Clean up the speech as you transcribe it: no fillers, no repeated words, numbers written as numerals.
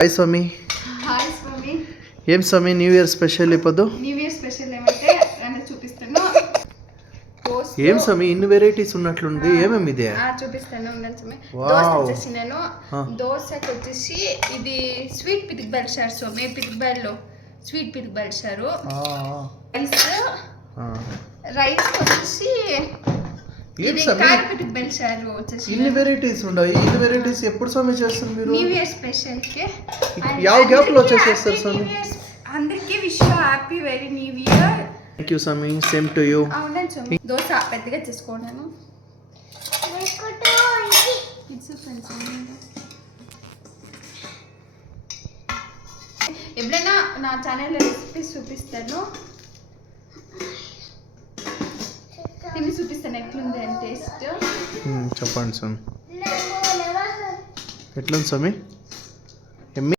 Hi స్వామి. Hi స్వామి. ఏం స్వామి new year special ఇప్పుడు? New year special ఏమంటే రండి చూపిస్తాను. ఏం స్వామి ఇన్ని వెరైటీస్ ఉన్నట్లుంది, ఏమేమి ఇదే? చూపిస్తాను ఉండండి స్వామి. దోశ వచ్చేసి నేను దోశకి వచ్చేసి ఇది స్వీట్ పితికి బలిచారు స్వామి. పితికిబెల్లో స్వీట్ పితికి బలిచారు. రైస్ వచ్చేసి ఇన్ని వెరైటీస్ ఉన్నాయి. ఇన్ని వెరైటీస్ ఎప్పుడు స్వామి చేస్తారు మీరు? న్యూ ఇయర్ స్పెషల్ కి యావ గ్యాప్ లో చేస్తారు స్వామి. అందరికీ wish happy very new year. Thank you స్వామి, సేమ్ టు యు. అవునండి స్వామి. దోశ పెద్దగా చేసుకున్నాను. ఎప్పుడైనా నా ఛానల్ రెసిపీస్ చూపిస్తాను, తిని చూపిస్తాను ఎట్లుంది అని టేస్ట్. చెప్పండి స్వామి. ఎట్లుంది స్వామి?